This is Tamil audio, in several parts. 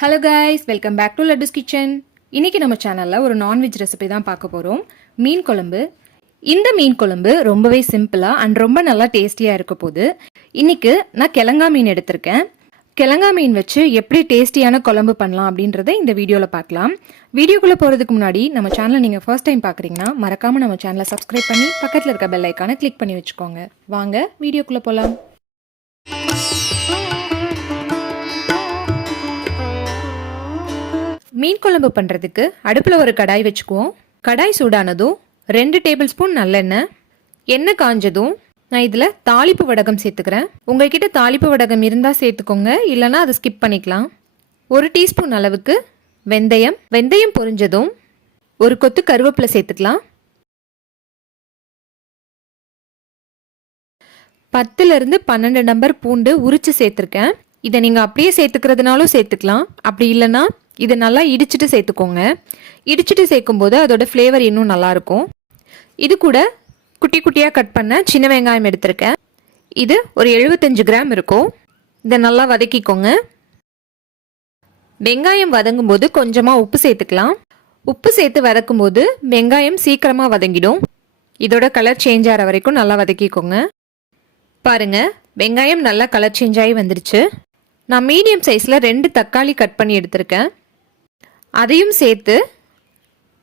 Hello guys, welcome back to Laddu's kitchen. இன்றைக்கி நம்ம சேனலில் ஒரு நான்வெஜ் ரெசிபி தான் பார்க்க போகிறோம். மீன் குழம்பு. இந்த மீன் குழம்பு ரொம்பவே சிம்பிளாக அண்ட் ரொம்ப நல்லா டேஸ்டியாக இருக்க போகுது. இன்றைக்கி நான் கிழங்கா மீன் எடுத்திருக்கேன். கிழங்கா மீன் வச்சு எப்படி டேஸ்டியான குழம்பு பண்ணலாம் அப்படின்றத இந்த வீடியோவில் பார்க்கலாம். வீடியோக்குள்ளே போகிறதுக்கு முன்னாடி நம்ம சேனலை நீங்கள் ஃபர்ஸ்ட் டைம் பார்க்குறீங்கன்னா மறக்காமல் நம்ம சேனலை சப்ஸ்கிரைப் பண்ணி பக்கத்தில் இருக்க பெல் ஐக்கானை கிளிக் பண்ணி வச்சுக்கோங்க. வாங்க வீடியோக்குள்ளே போகலாம். மீன் குழம்பு பண்ணுறதுக்கு அடுப்பில் ஒரு கடாய் வச்சுக்குவோம். கடாய் சூடானதும் 2 டேபிள் ஸ்பூன் நல்லெண்ணெய். எண்ணெய் காஞ்சதும் நான் இதில் தாளிப்பு வடகம் சேர்த்துக்கிறேன். உங்கள்கிட்ட தாளிப்பு வடகம் இருந்தால் சேர்த்துக்கோங்க, இல்லைனா அதை ஸ்கிப் பண்ணிக்கலாம். 1 டீஸ்பூன் அளவுக்கு வெந்தயம். வெந்தயம் பொரிஞ்சதும் ஒரு கொத்து கருவேப்பிலை சேர்த்துக்கலாம். 10லேருந்து 12 நம்பர் பூண்டு உரித்து சேர்த்துருக்கேன். இதை நீங்கள் அப்படியே சேர்த்துக்கிறதுனாலும் சேர்த்துக்கலாம், அப்படி இல்லைன்னா இதை நல்லா இடிச்சிட்டு சேர்த்துக்கோங்க. இடிச்சிட்டு சேர்க்கும்போது அதோட ஃப்ளேவர் இன்னும் நல்லாயிருக்கும். இது கூட குட்டி குட்டியாக கட் பண்ண சின்ன வெங்காயம் எடுத்திருக்கேன். இது ஒரு 75 கிராம் இருக்கும். இதை நல்லா வதக்கிக்கோங்க. வெங்காயம் வதங்கும் போது கொஞ்சமாக உப்பு சேர்த்துக்கலாம். உப்பு சேர்த்து வதக்கும் போது வெங்காயம் சீக்கிரமாக வதங்கிடும். இதோட கலர் சேஞ்ச் ஆகிற வரைக்கும் நல்லா வதக்கிக்கோங்க. பாருங்கள், வெங்காயம் நல்லா கலர் சேஞ்ச் ஆகி வந்துருச்சு. நான் மீடியம் சைஸில் 2 தக்காளி கட் பண்ணி எடுத்திருக்கேன். அதையும் சேர்த்து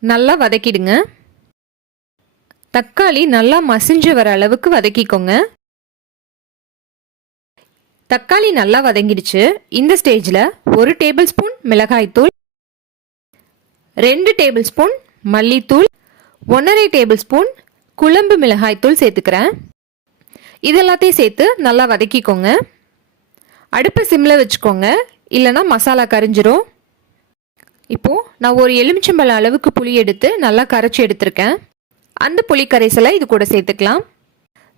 நல்லா வதக்கிடுங்க. தக்காளி நல்லா மசிஞ்சு வர அளவுக்கு வதக்கிக்கோங்க. தக்காளி நல்லா வதங்கிடுச்சு. இந்த ஸ்டேஜில் 1 டேபிள் ஸ்பூன் மிளகாய்த்தூள், 2 டேபிள் ஸ்பூன் மல்லித்தூள், 1.5 டேபிள் ஸ்பூன் குழம்பு மிளகாய்த்தூள் சேர்த்துக்கிறேன். இது எல்லாத்தையும் சேர்த்து நல்லா வதக்கிக்கோங்க. அடுப்பை சிம்மில் வச்சுக்கோங்க, இல்லைனா மசாலா கரிஞ்சிரும். இப்போது நான் ஒரு எலுமிச்சம்பழம் அளவுக்கு புளி எடுத்து நல்லா கரைச்சி எடுத்திருக்கேன். அந்த புளி கரைசலை இது கூட சேர்த்துக்கலாம்.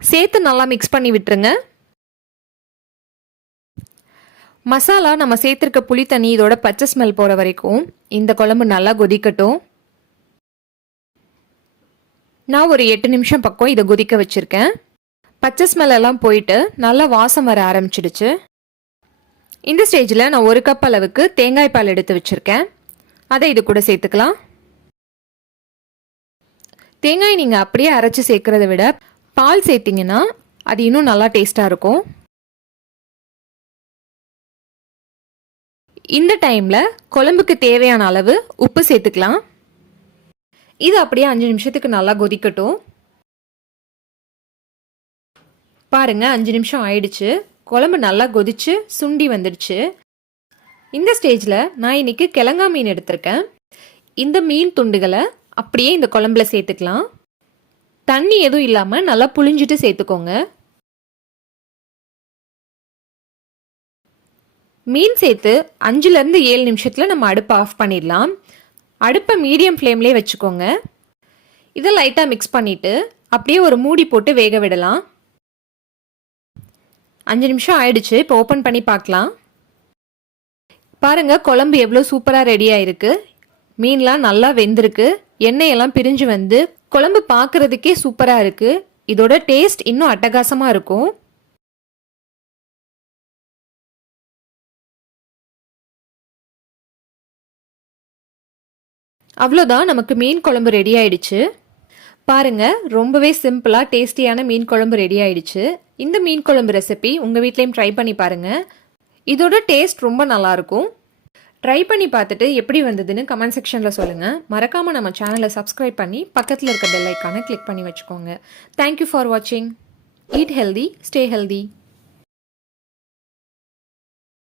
சேர்த்து நல்லா மிக்ஸ் பண்ணி விட்டுருங்க. மசாலா நம்ம சேர்த்துருக்க புளி தண்ணி இதோட பச்சை ஸ்மெல் போகிற வரைக்கும் இந்த குழம்பு நல்லா கொதிக்கட்டும். நான் ஒரு 8 நிமிஷம் பக்கம் இதை கொதிக்க வச்சுருக்கேன். பச்சை ஸ்மெல் எல்லாம் போயிட்டு நல்லா வாசம் வர ஆரம்பிச்சிடுச்சு. இந்த ஸ்டேஜில் நான் 1 கப் அளவுக்கு தேங்காய் பால் எடுத்து வச்சுருக்கேன். அதை இது கூட சேர்த்துக்கலாம். தேங்காய் நீங்கள் அப்படியே அரைச்சி சேர்க்குறத விட பால் சேர்த்திங்கன்னா அது இன்னும் நல்லா டேஸ்ட்டாக இருக்கும். இந்த டைமில் குழம்புக்கு தேவையான அளவு உப்பு சேர்த்துக்கலாம். இது அப்படியே 5 நிமிஷத்துக்கு நல்லா கொதிக்கட்டும். பாருங்கள், 5 நிமிஷம் ஆயிடுச்சு. குழம்பு நல்லா கொதிச்சு சுண்டி வந்துடுச்சு. இந்த ஸ்டேஜில் நான் இன்னைக்கு கிழங்கா மீன் எடுத்திருக்கேன். இந்த மீன் துண்டுகளை அப்படியே இந்த குழம்புல சேர்த்துக்கலாம். தண்ணி எதுவும் இல்லாமல் நல்லா புளிஞ்சிட்டு சேர்த்துக்கோங்க. மீன் சேர்த்து 5லேருந்து 7 நிமிஷத்தில் நம்ம அடுப்பை ஆஃப் பண்ணிடலாம். அடுப்பை மீடியம் ஃப்ளேம்லேயே வச்சுக்கோங்க. இதை லைட்டாக மிக்ஸ் பண்ணிவிட்டு அப்படியே ஒரு மூடி போட்டு வேக விடலாம். 5 நிமிஷம் ஆயிடுச்சு. இப்போ ஓப்பன் பண்ணி பார்க்கலாம். பாருங்கள், குழம்பு எவ்வளோ சூப்பராக ரெடி ஆயிருக்கு. மீன்லாம் நல்லா வெந்திருக்கு. எண்ணெயெல்லாம் பிரிஞ்சு வந்து குழம்பு பார்க்குறதுக்கே சூப்பராக இருக்குது. இதோட டேஸ்ட் இன்னும் அட்டகாசமாக இருக்கும். அவ்வளோதான், நமக்கு மீன் குழம்பு ரெடி ஆயிடுச்சு. பாருங்கள், ரொம்பவே சிம்பிளாக டேஸ்டியான மீன் குழம்பு ரெடி ஆயிடுச்சு. இந்த மீன் குழம்பு ரெசிபி உங்கள் வீட்லேயும் ட்ரை பண்ணி பாருங்கள். இதோட டேஸ்ட் ரொம்ப நல்லாயிருக்கும். ட்ரை பண்ணி பார்த்துட்டு எப்படி வந்ததுன்னு கமெண்ட் செக்ஷனில் சொல்லுங்கள். மறக்காமல் நம்ம சேனலை சப்ஸ்கிரைப் பண்ணி பக்கத்தில் இருக்க பெல் ஐக்கானை கிளிக் பண்ணி வச்சுக்கோங்க. தேங்க்யூ ஃபார் வாட்சிங். Eat healthy, stay healthy.